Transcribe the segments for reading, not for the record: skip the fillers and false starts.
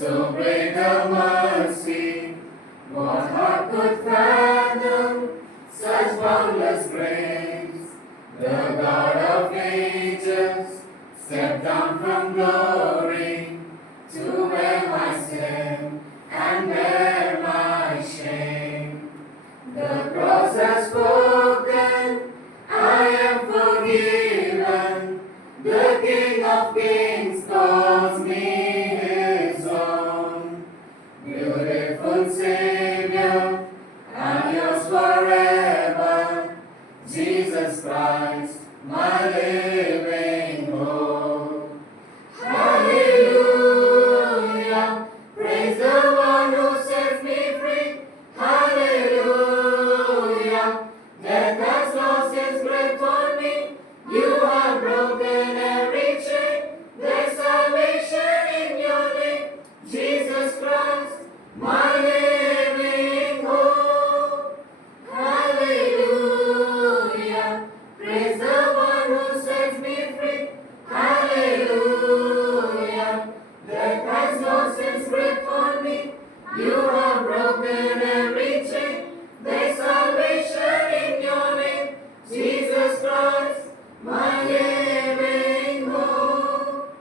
So great a mercy, what heart could fathom such boundless grace? The God of ages stepped down from glory to wear my sin and bear my shame. The cross has spoken, I am forgiven. The King of Kings calls me his own. Beautiful Savior, I'm yours forever. Jesus Christ, my living hope. Hallelujah, praise the one who sets me free. Hallelujah, death has lost its grip on me. You have broken every chain. There's salvation in your name, Jesus Christ, my living hope. Hallelujah, praise the one who sets me free. Hallelujah, death has lost its grip on me. You have broken every chain. There's salvation in your name, Jesus Christ, my living hope.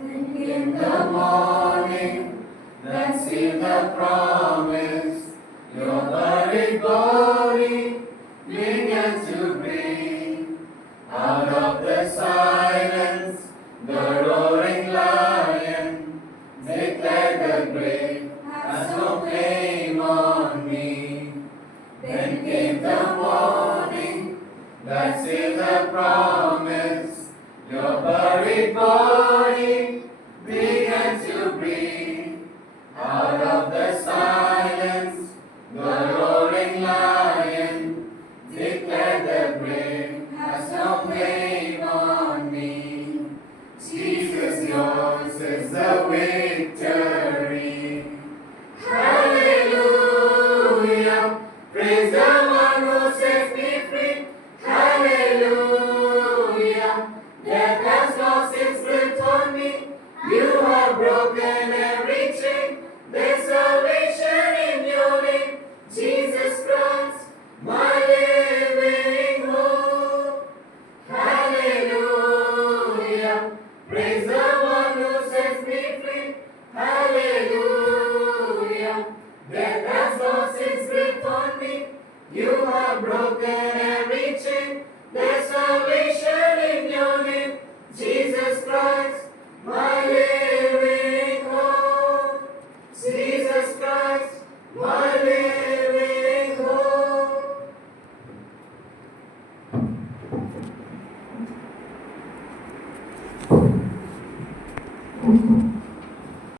And in the morning, that sealed the promise, your buried body began to breathe. Out of the silence, the roaring lion declared the grave has no claim on me. Then came the morning that sealed the promise.